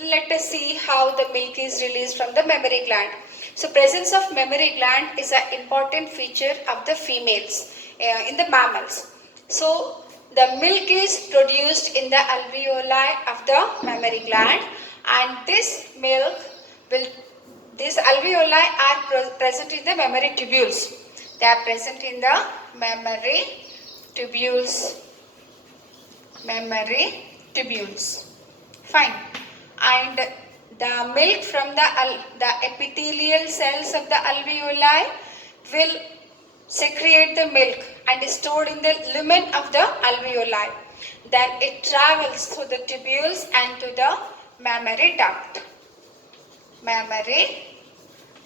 let us see how the milk is released from the mammary gland. So presence of mammary gland is an important feature of the females in the mammals. So the milk is produced in the alveoli of the mammary gland, and this milk will, these alveoli are present in the mammary tubules. They are present in the mammary tubules. Mammary tubules. Fine. And the milk from the epithelial cells of the alveoli will secrete the milk and is stored in the lumen of the alveoli. Then it travels through the tubules and to the mammary duct. Mammary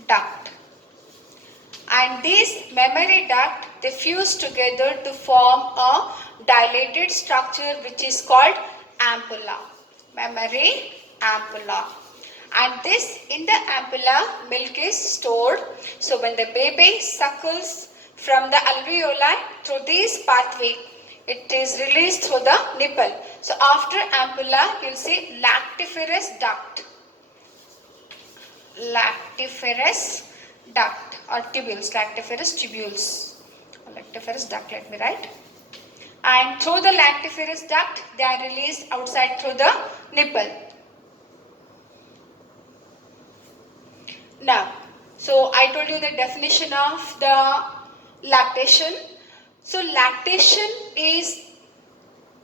duct. And these mammary duct, they fuse together to form a dilated structure which is called ampulla. Mammary ampulla. And this, in the ampulla, milk is stored. So when the baby suckles from the alveoli through this pathway, it is released through the nipple. So after ampulla, you will see lactiferous duct. Lactiferous duct or tubules, lactiferous tubules, lactiferous duct, let me write. And through the lactiferous duct, they are released outside through the nipple. Now, so I told you the definition of the lactation. So lactation is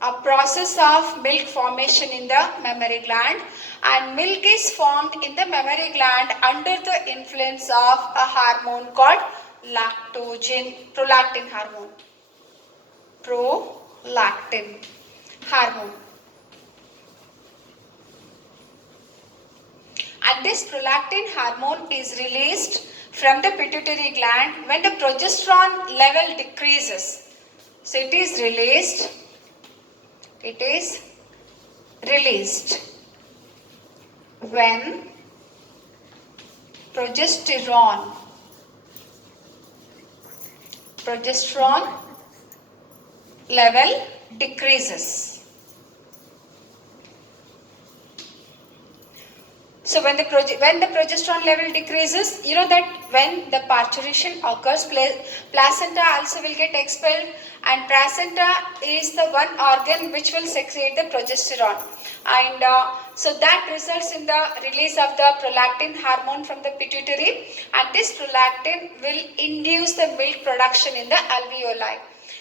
a process of milk formation in the mammary gland, and milk is formed in the mammary gland under the influence of a hormone called prolactin hormone. Prolactin hormone. And this prolactin hormone is released from the pituitary gland when the progesterone level decreases. So it is released when progesterone level decreases. So when the progesterone level decreases, you know that when the parturition occurs, placenta also will get expelled, and placenta is the one organ which will secrete the progesterone. And so that results in the release of the prolactin hormone from the pituitary, and this prolactin will induce the milk production in the alveoli.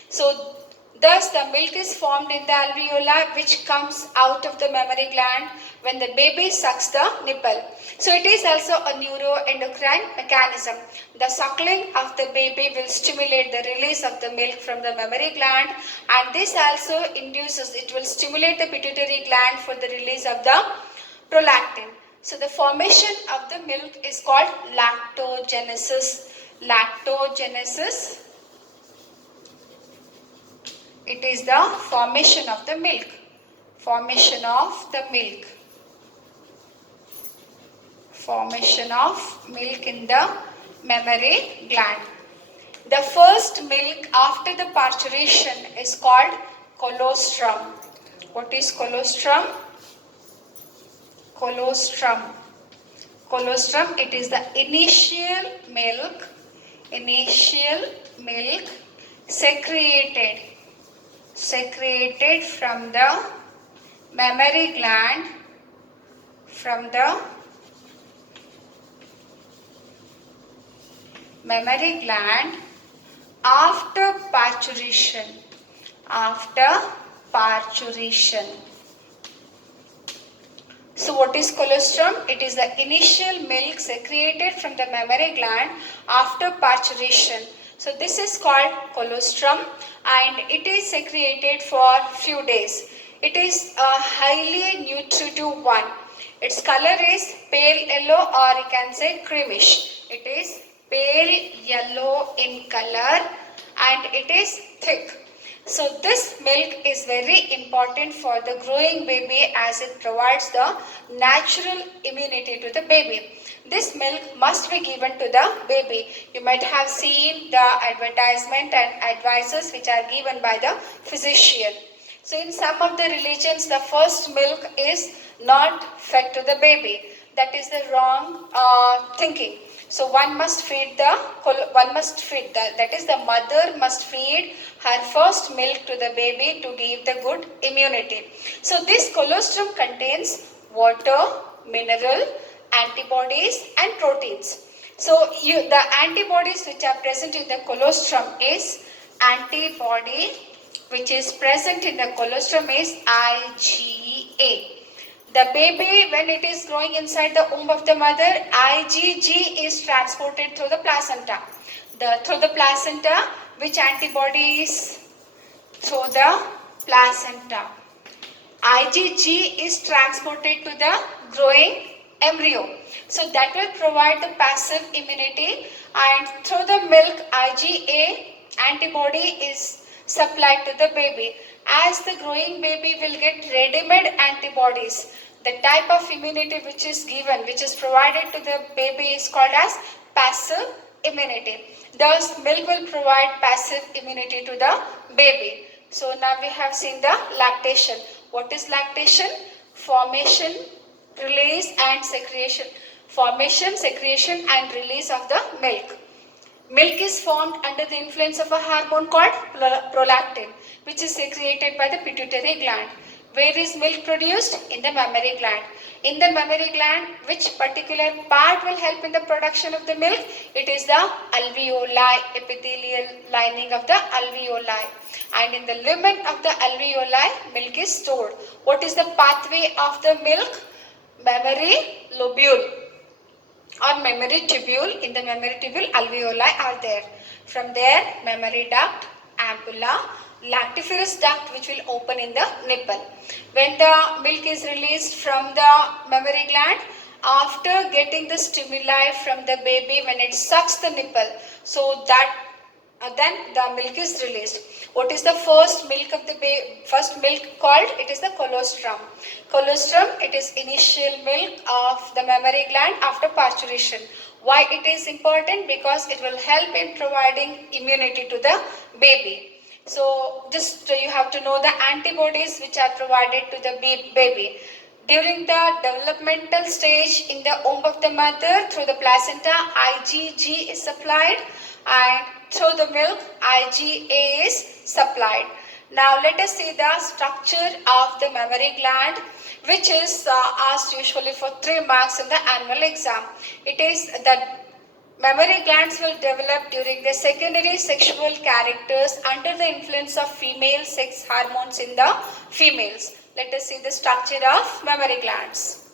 So thus the milk is formed in the alveoli, which comes out of the mammary gland when the baby sucks the nipple. So it is also a neuroendocrine mechanism. The suckling of the baby will stimulate the release of the milk from the mammary gland, and this also induces, it will stimulate the pituitary gland for the release of the prolactin. So the formation of the milk is called lactogenesis. Lactogenesis. It is the formation of the milk. Formation of the milk. Formation of milk in the mammary gland. The first milk after the parturition is called colostrum. What is colostrum? Colostrum. Colostrum, it is the initial milk secreted from the mammary gland after parturition. So what is colostrum? It is the initial milk secreted from the mammary gland after parturition. So this is called colostrum, and it is secreted for few days. It is a highly nutritive one. Its color is pale yellow, or you can say creamish. It is pale yellow in color and it is thick. So this milk is very important for the growing baby, as it provides the natural immunity to the baby. This milk must be given to the baby. You might have seen the advertisement and advices which are given by the physician. So in some of the religions, the first milk is not fed to the baby. That is the wrong thinking. So one must feed that is the mother must feed her first milk to the baby to give the good immunity. So this colostrum contains water, mineral, antibodies and proteins. So the antibodies which are present in the colostrum is antibody which is present in the colostrum is IgA. The baby, when it is growing inside the womb of the mother, IgG is transported through the placenta. Through the placenta, which antibody is through the placenta? IgG is transported to the growing embryo. So that will provide the passive immunity, and through the milk IgA antibody is supplied to the baby. As the growing baby will get ready-made antibodies, the type of immunity which is given, which is provided to the baby is called as passive immunity. Thus, milk will provide passive immunity to the baby. So now we have seen the lactation. What is lactation? Formation, release and secretion. Formation, secretion and release of the milk. Milk is formed under the influence of a hormone called prolactin, which is secreted by the pituitary gland. Where is milk produced? In the mammary gland. In the mammary gland, which particular part will help in the production of the milk? It is the alveoli, epithelial lining of the alveoli. And in the lumen of the alveoli, milk is stored. What is the pathway of the milk? Mammary lobule or mammary tubule. In the mammary tubule, alveoli are there. From there, mammary duct, ampulla, lactiferous duct which will open in the nipple. When the milk is released from the mammary gland, after getting the stimuli from the baby, when it sucks the nipple, so that then the milk is released. What is the first milk of the first milk called? It is the colostrum. Colostrum, it is initial milk of the mammary gland after parturition. Why it is important? Because it will help in providing immunity to the baby. So just you have to know the antibodies which are provided to the baby. During the developmental stage in the womb of the mother, through the placenta, IgG is supplied, and through the milk, IgA is supplied. Now let us see the structure of the mammary gland, which is asked usually for 3 marks in the annual exam. It is the mammary glands will develop during the secondary sexual characters under the influence of female sex hormones in the females. Let us see the structure of mammary glands.